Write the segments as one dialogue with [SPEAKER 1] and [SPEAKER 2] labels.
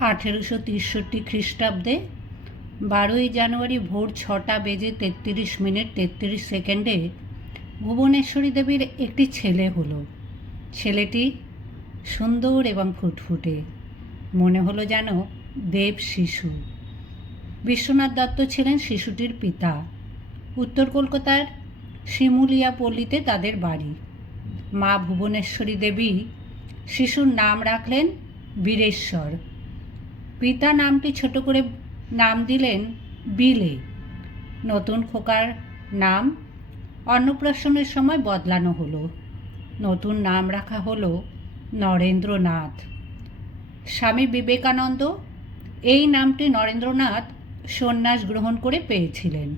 [SPEAKER 1] আঠেরোশো তেষট্টি খ্রিস্টাব্দে বারোই জানুয়ারি ভোর ছটা বেজে তেত্রিশ মিনিট তেত্রিশ সেকেন্ডে ভুবনেশ্বরী দেবীর একটি ছেলে হলো। ছেলেটি সুন্দর এবং ফুটফুটে। মনে হলো যেন দেব শিশু। বিশ্বনাথ দত্ত ছিলেন শিশুটির পিতা। উত্তর কলকাতার শিমুলিয়া পল্লীতে তাদের বাড়ি। মা ভুবনেশ্বরী দেবী শিশুর নাম রাখলেন বীরেশ্বর। পিতা নামটি ছোট করে নাম দিলেন বিলে। নতুন খোকার নাম অন্নপ্রাশনের সময় বদলানো হলো। নতুন নাম রাখা হলো নরেন্দ্রনাথ। স্বামী বিবেকানন্দ এই নামটি নরেন্দ্রনাথ সন্ন্যাস গ্রহণ করে পেয়েছিলেন।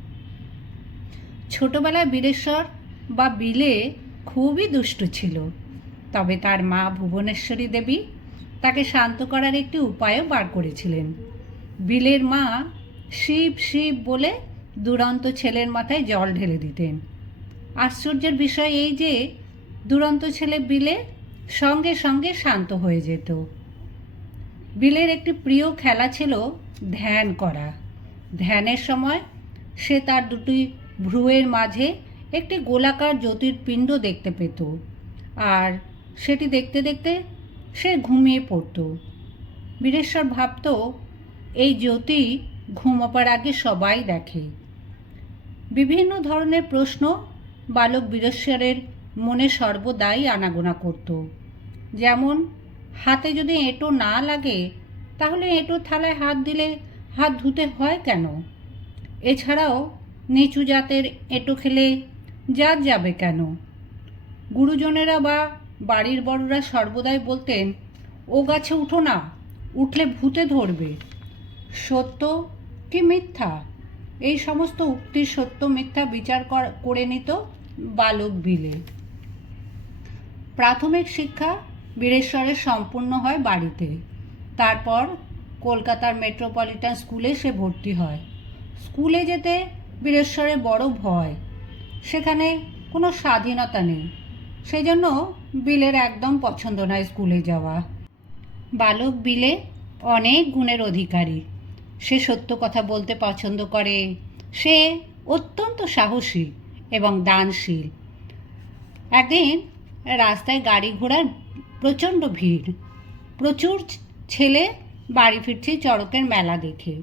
[SPEAKER 1] ছোটবেলায় বীরেশ্বর বা বিলে খুবই দুষ্টু ছিল, তবে তার মা ভুবনেশ্বরী দেবী তাকে শান্ত করার একটি উপায়ও বার করেছিলেন। বিলের মা শিব শিব বলে দুরন্ত ছেলের মাথায় জল ঢেলে দিতেন। আশ্চর্যের বিষয় এই যে, দুরন্ত ছেলে বিলে সঙ্গে সঙ্গে শান্ত হয়ে যেত। বিলের একটি প্রিয় খেলা ছিল ধ্যান করা। ধ্যানের সময় সে তার দুটি ভ্রুয়ের মাঝে একটি গোলাকার জ্যোতির্পিণ্ড দেখতে পেত। আর সেটি দেখতে দেখতে সে ঘুমিয়ে পড়ত। বীরেশ্বর ভাবত, এই জ্যোতি ঘুমাবার আগে সবাই দেখে। বিভিন্ন ধরনের প্রশ্ন বালক বীরেশ্বরের মনে সর্বদাই আনাগোনা করত। যেমন, হাতে যদি এঁটো না লাগে, তাহলে এঁটো থালায় হাত দিলে হাত ধুতে হয় কেন? এছাড়াও, নিচু জাতের এঁটো খেলে জাত যাবে কেন? গুরুজনেরা বা বাড়ির বড়রা সর্বদাই বলতেন, ও গাছে উঠো না, উঠলে ভূতে ধরবে। সত্য কি মিথ্যা? এই সমস্ত উক্তির সত্য মিথ্যা বিচার কর- নিত বালক বিলে। প্রাথমিক শিক্ষা বীরেশ্বরের সম্পূর্ণ হয় বাড়িতে। তারপর কলকাতার মেট্রোপলিটন স্কুলে সে ভর্তি হয়। স্কুলে যেতে বীরেশ্বরের বড় ভয়। সেখানে কোনো স্বাধীনতা নেই। সেই জন্য বিলের একদম পছন্দ নয় স্কুলে যাওয়া। বালক বিলে অনেক গুণের অধিকারী। সে সত্য কথা বলতে পছন্দ করে। সে অত্যন্ত সাহসী এবং দানশীল। একদিন রাস্তায় গাড়ি ঘোড়ার প্রচণ্ড ভিড়। প্রচুর ছেলে বাড়ি ফিরছে চড়কের মেলা দেখে।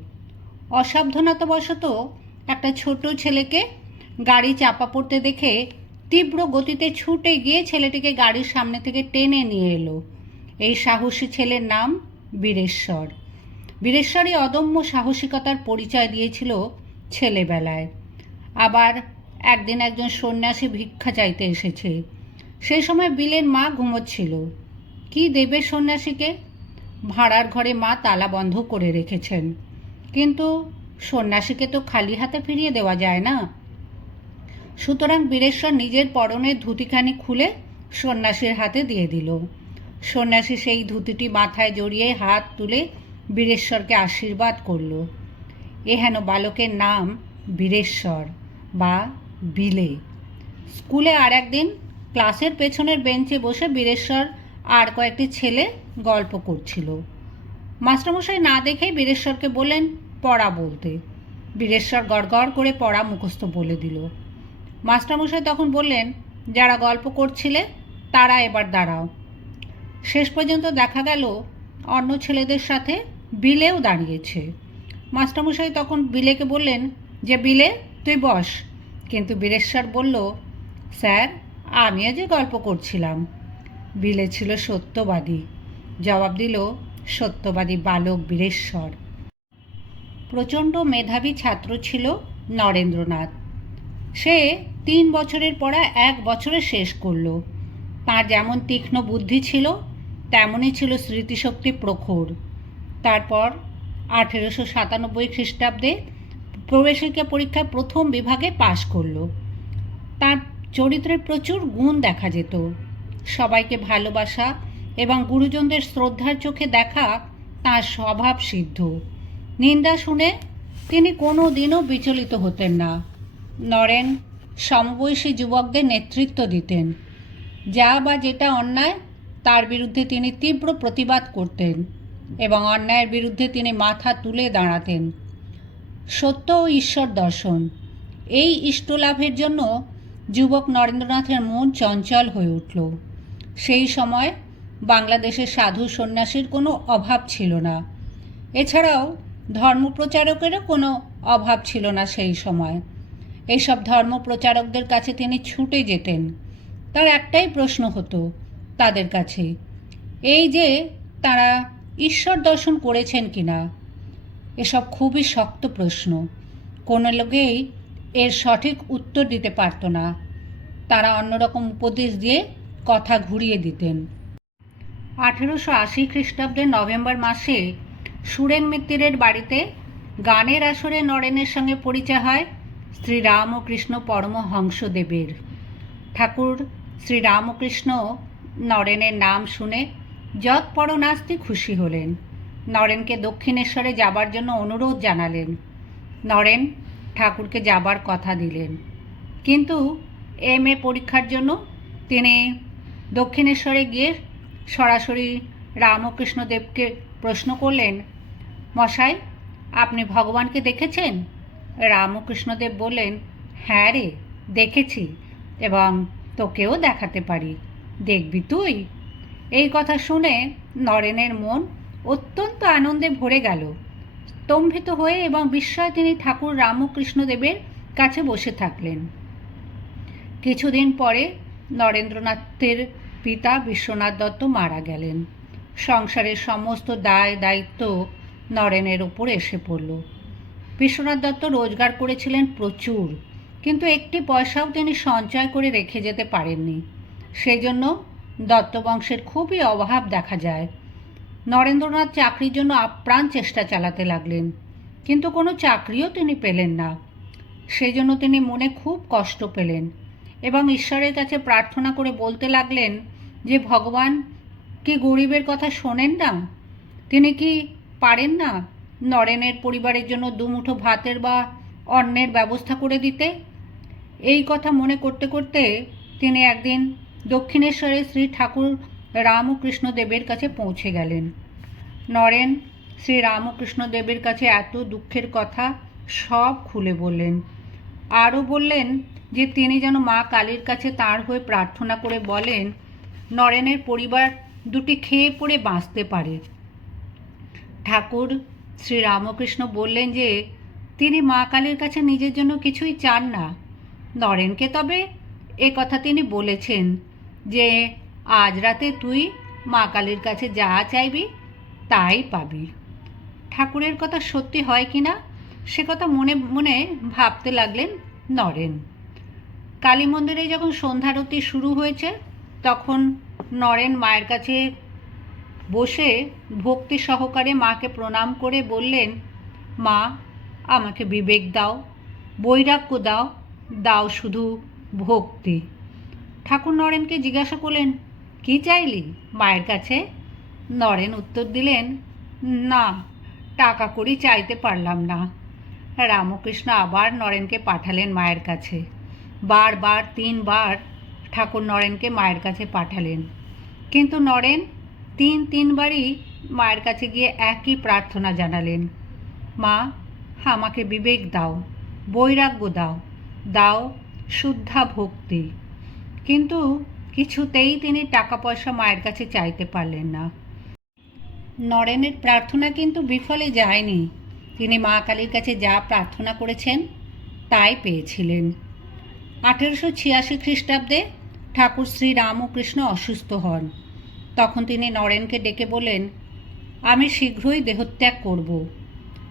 [SPEAKER 1] অসাবধানতাবশত একটা ছোট ছেলেকে গাড়ি চাপা পড়তে দেখে তীব্র গতিতে ছুটে গিয়ে ছেলেটিকে গাড়ির সামনে থেকে টেনে নিয়ে এলো। এই সাহসী ছেলের নাম বীরেশ্বর। বীরেশ্বরই অদম্য সাহসিকতার পরিচয় দিয়েছিল ছেলেবেলায়। আবার একদিন একজন সন্ন্যাসী ভিক্ষা চাইতে এসেছে। সেই সময় বিলের মা ঘুমোচ্ছিল। কি দেবে সন্ন্যাসীকে? ভাড়ার ঘরে মা তালা বন্ধ করে রেখেছেন। কিন্তু সন্ন্যাসীকে তো খালি হাতে ফিরিয়ে দেওয়া যায় না। সুতরাং বীরেশ্বর নিজের পরনের ধুতিখানি খুলে সন্ন্যাসীর হাতে দিয়ে দিল। সন্ন্যাসী সেই ধুতিটি মাথায় জড়িয়ে হাত তুলে বীরেশ্বরকে আশীর্বাদ করল। এ হেন বালকের নাম বীরেশ্বর বা বিলে। স্কুলে আর একদিন ক্লাসের পেছনের বেঞ্চে বসে বীরেশ্বর আর কয়েকটি ছেলে গল্প করছিল। মাস্টারমশাই না দেখেই বীরেশ্বরকে বললেন, পড়া বলতে। বীরেশ্বর গড়গড় করে পড়া মুখস্থ বলে দিল। মাস্টারমশাই তখন বললেন, যারা গল্প করছিলে, তারা এবার দাঁড়াও। শেষ পর্যন্ত দেখা গেল, অন্য ছেলেদের সাথে বিলেও দাঁড়িয়েছে। মাস্টারমশাই তখন বিলেকে বললেন, যে বিলে, তুই বস। কিন্তু বীরেশ্বর বলল, স্যার আমিও যে গল্প করছিলাম। বিলে ছিল সত্যবাদী। জবাব দিল, সত্যবাদী বালক বীরেশ্বর। প্রচণ্ড মেধাবী ছাত্র ছিল নরেন্দ্রনাথ। সে তিন বছরের পড়া এক বছরে শেষ করল। তার যেমন তীক্ষ্ণ বুদ্ধি ছিল, তেমনই ছিল স্মৃতিশক্তি প্রখর। তারপর আঠেরোশো সাতানব্বই খ্রিস্টাব্দে প্রবেশিকা পরীক্ষায় প্রথম বিভাগে পাশ করল। তার চরিত্রে প্রচুর গুণ দেখা যেত। সবাইকে ভালোবাসা এবং গুরুজনদের শ্রদ্ধার চোখে দেখা তার স্বভাব সিদ্ধ। নিন্দা শুনে তিনি কোনো দিনও বিচলিত হতেন না। নরেন সমবয়সী যুবকদের নেতৃত্ব দিতেন। যা বা যেটা অন্যায়, তার বিরুদ্ধে তিনি তীব্র প্রতিবাদ করতেন এবং অন্যায়ের বিরুদ্ধে তিনি মাথা তুলে দাঁড়াতেন। সত্য ও ঈশ্বর দর্শন। এই ইষ্টলাভের জন্য যুবক নরেন্দ্রনাথের মন চঞ্চল হয়ে উঠল। সেই সময় বাংলাদেশের সাধু সন্ন্যাসীর কোনো অভাব ছিল না। এছাড়াও ধর্মপ্রচারকেরও কোনো অভাব ছিল না সেই সময়। এইসব ধর্মপ্রচারকদের কাছে তিনি ছুটে যেতেন। তার একটাই প্রশ্ন হতো তাদের কাছে, এই যে তারা ঈশ্বর দর্শন করেছেন কিনা? এসব খুবই শক্ত প্রশ্ন। কোনো লোকেই এর সঠিক উত্তর দিতে পারত না। তারা অন্যরকম উপদেশ দিয়ে কথা ঘুরিয়ে দিতেন। আঠেরোশো আশি খ্রিস্টাব্দের নভেম্বর মাসে সুরেন মিত্তিরের বাড়িতে গানের আসরে নরেনের সঙ্গে পরিচয় হয় শ্রী রামকৃষ্ণ পরমহংসদেবের ঠাকুর শ্রী রামকৃষ্ণ নরেনের নাম শুনে যৎ পরনাস্তি খুশি হলেন। নরেনকে দক্ষিণেশ্বরে যাবার জন্য অনুরোধ জানালেন। নরেন ঠাকুরকে যাবার কথা দিলেন। কিন্তু এম এ পরীক্ষার জন্য তিনি দক্ষিণেশ্বরে গিয়ে সরাসরি রামকৃষ্ণদেবকে প্রশ্ন করলেন, মশাই, আপনি ভগবানকে দেখেছেন? রামকৃষ্ণদেব বললেন হ্যাঁ রে, দেখেছি এবং তোকেও দেখাতে পারি। দেখবি তুই? এই কথা শুনে নরেনের মন অত্যন্ত আনন্দে ভরে গেল। স্তম্ভিত হয়ে এবং বিস্ময়ে তিনি ঠাকুর রামকৃষ্ণদেবের কাছে বসে থাকলেন। কিছুদিন পরে নরেন্দ্রনাথের পিতা বিশ্বনাথ দত্ত মারা গেলেন। সংসারের সমস্ত দায় দায়িত্ব নরেনের ওপর এসে পড়ল। বিশ্বনাথ দত্ত রোজগার করেছিলেন প্রচুর, কিন্তু একটি পয়সাও তিনি সঞ্চয় করে রেখে যেতে পারেননি। সেই জন্য দত্ত বংশের খুবই অভাব দেখা যায়। নরেন্দ্রনাথ চাকরির জন্য আপ্রাণ চেষ্টা চালাতে লাগলেন, কিন্তু কোনো চাকরিও তিনি পেলেন না। সেই জন্য তিনি মনে খুব কষ্ট পেলেন এবং ঈশ্বরের কাছে প্রার্থনা করে বলতে লাগলেন যে, ভগবান কি গরিবের কথা শোনেন না? তিনি কি পারেন না নরেনের পরিবারের জন্য দুমুঠো ভাতের বা অন্নের ব্যবস্থা করে দিতে। এই কথা মনে করতে করতে তিনি একদিন দক্ষিণেশ্বরে শ্রী ঠাকুর রামকৃষ্ণ দেবের কাছে পৌঁছে গেলেন। নরেন শ্রী রামকৃষ্ণ দেবের কাছে এত দুঃখের কথা সব খুলে বললেন। আরও বললেন যে তিনি যেন মা কালীর কাছে তার হয়ে প্রার্থনা করে বলেন, নরেনের পরিবার দুটি খেয়ে পড়ে বাঁচতে পারে। ঠাকুর শ্রী রামকৃষ্ণ বললেন যে, তিনি মা কালীর কাছে নিজের জন্য কিছুই চান না। নরেনকে তবে এ কথা তিনি বলেছেন যে, আজ রাতে তুই মা কালীর কাছে যা চাইবি, তাই পাবি। ঠাকুরের কথা সত্যি হয় কি না, সে কথা মনে মনে ভাবতে লাগলেন নরেন। কালী মন্দিরে যখন সন্ধ্যারতি শুরু হয়েছে, তখন নরেন মায়ের কাছে বসে ভক্তি সহকারে মাকে প্রণাম করে বললেন, মা, আমাকে বিবেক দাও, বৈরাগ্য দাও দাও শুধু ভক্তি। ঠাকুর নরেনকে জিজ্ঞাসা করলেন, কি চাইলি মায়ের কাছে? নরেন উত্তর দিলেন, না, টাকা করি চাইতে পারলাম না। রামকৃষ্ণ আবার নরেনকে পাঠালেন মায়ের কাছে। বারবার তিনবার ঠাকুর নরেনকে মায়ের কাছে পাঠালেন। কিন্তু নরেন তিন তিনবারই মায়ের কাছে গিয়ে একই প্রার্থনা জানালেন, মা, আমাকে বিবেক দাও, বৈরাগ্য দাও দাও শুদ্ধা ভক্তি। কিন্তু কিছুতেই তিনি টাকা পয়সা মায়ের কাছে চাইতে পারলেন না। নরেনের প্রার্থনা কিন্তু বিফলে যায়নি। তিনি মা কালীর কাছে যা প্রার্থনা করেছেন, তাই পেয়েছিলেন। আঠেরোশো ছিয়াশি খ্রিস্টাব্দে ঠাকুর শ্রী রামকৃষ্ণ অসুস্থ হন। তখন তিনি নরেনকে ডেকে বলেন আমি শীঘ্রই দেহত্যাগ করব।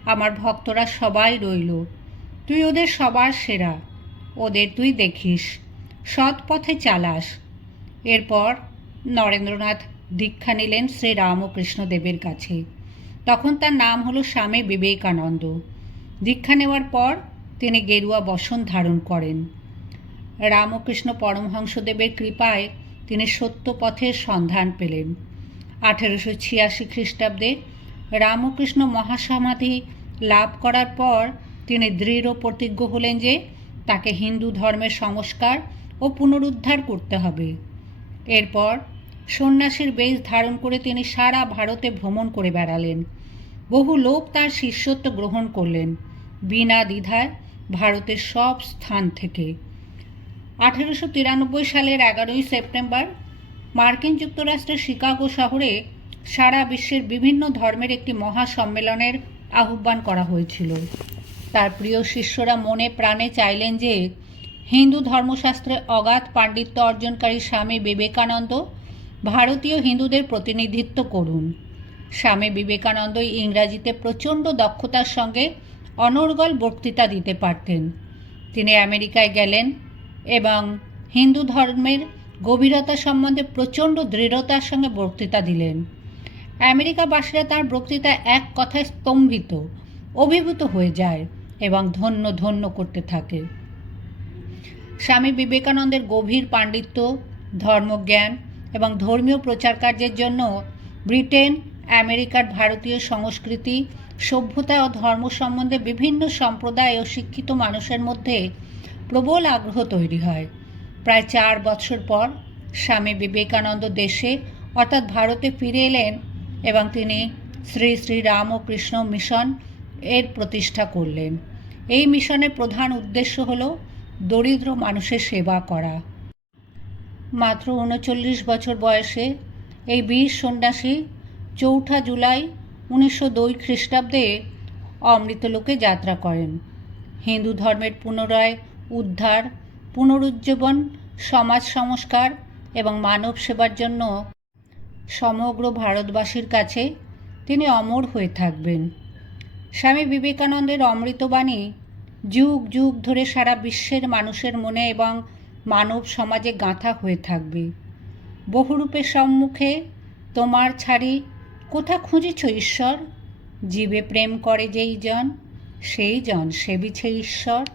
[SPEAKER 1] আমার ভক্তরা সবাই রইল। তুই ওদের সবার সেরা। ওদের তুই দেখিস। সৎ পথে চালাস। এরপর নরেন্দ্রনাথ দীক্ষা নিলেন শ্রী রামকৃষ্ণ দেবের কাছে। তখন তার নাম হলো স্বামী বিবেকানন্দ। দীক্ষা নেওয়ার পর তিনি গেরুয়া বসন ধারণ করেন। রামকৃষ্ণ পরমহংসদেবের কৃপায় তিনি সত্য পথের সন্ধান পেলেন। আঠেরোশো ছিয়াশি খ্রিস্টাব্দে রামকৃষ্ণ মহাসমাধি লাভ করার পর তিনি দৃঢ় প্রতিজ্ঞ হলেন যে তাকে হিন্দু ধর্মের সংস্কার ও পুনরুদ্ধার করতে হবে। এরপর সন্ন্যাসীর বেশ ধারণ করে তিনি সারা ভারতে ভ্রমণ করে বেড়ালেন। বহু লোক তার শিষ্যত্ব গ্রহণ করলেন। বিনা দ্বিধায় ভারতের সব স্থান থেকে আঠেরোশো তিরানব্বই সালের এগারোই সেপ্টেম্বর মার্কিন যুক্তরাষ্ট্রের শিকাগো শহরে সারা বিশ্বের বিভিন্ন ধর্মের একটি মহা সম্মেলনের আহ্বান করা হয়েছিল। তার প্রিয় শিষ্যরা মনে প্রাণে চাইলেন যে হিন্দু ধর্মশাস্ত্রে অগাধ পাণ্ডিত্য অর্জনকারী স্বামী বিবেকানন্দ ভারতীয় হিন্দুদের প্রতিনিধিত্ব করুন। স্বামী বিবেকানন্দ ইংরাজিতে প্রচণ্ড দক্ষতার সঙ্গে অনর্গল বক্তৃতা দিতে পারতেন। তিনি আমেরিকায় গেলেন এবং হিন্দু ধর্মের গভীরতা সম্বন্ধে প্রচণ্ড দৃঢ়তার সঙ্গে বক্তৃতা দিলেন। আমেরিকাবাসীরা তার বক্তৃতা এক কথায় স্তম্ভিত, অভিভূত হয়ে যায় এবং ধন্য ধন্য করতে থাকে। স্বামী বিবেকানন্দের গভীর পাণ্ডিত্য, ধর্মজ্ঞান এবং ধর্মীয় প্রচার কার্যের জন্য ব্রিটেন, আমেরিকার ভারতীয় সংস্কৃতি, সভ্যতা ও ধর্ম সম্বন্ধে বিভিন্ন সম্প্রদায় ও শিক্ষিত মানুষের মধ্যে প্রবল আগ্রহ তৈরি হয়। প্রায় চার বছর পর স্বামী বিবেকানন্দ দেশে অর্থাৎ ভারতে ফিরে এলেন এবং তিনি শ্রী শ্রী রামকৃষ্ণ মিশন এর প্রতিষ্ঠা করলেন। এই মিশনের প্রধান উদ্দেশ্য হল দরিদ্র মানুষের সেবা করা। মাত্র উনচল্লিশ বছর বয়সে এই বীর সন্ন্যাসী চৌঠা জুলাই উনিশশো দুই খ্রিস্টাব্দে অমৃতলোকে যাত্রা করেন। হিন্দু ধর্মের পুনরায় উদ্ধার, পুনরুজ্জীবন, সমাজ সংস্কার এবং মানব সেবার জন্য সমগ্র ভারতবাসীর কাছে তিনি অমর হয়ে থাকবেন। স্বামী বিবেকানন্দের অমৃতবাণী যুগ যুগ ধরে সারা বিশ্বের মানুষের মনে এবং মানব সমাজে গাঁথা হয়ে থাকবে। বহুরূপের সম্মুখে তোমার ছাড়ি কোথা খুঁজেছ ঈশ্বর? জীবে প্রেম করে যেই জন, সেই জন সেবিছে ঈশ্বর।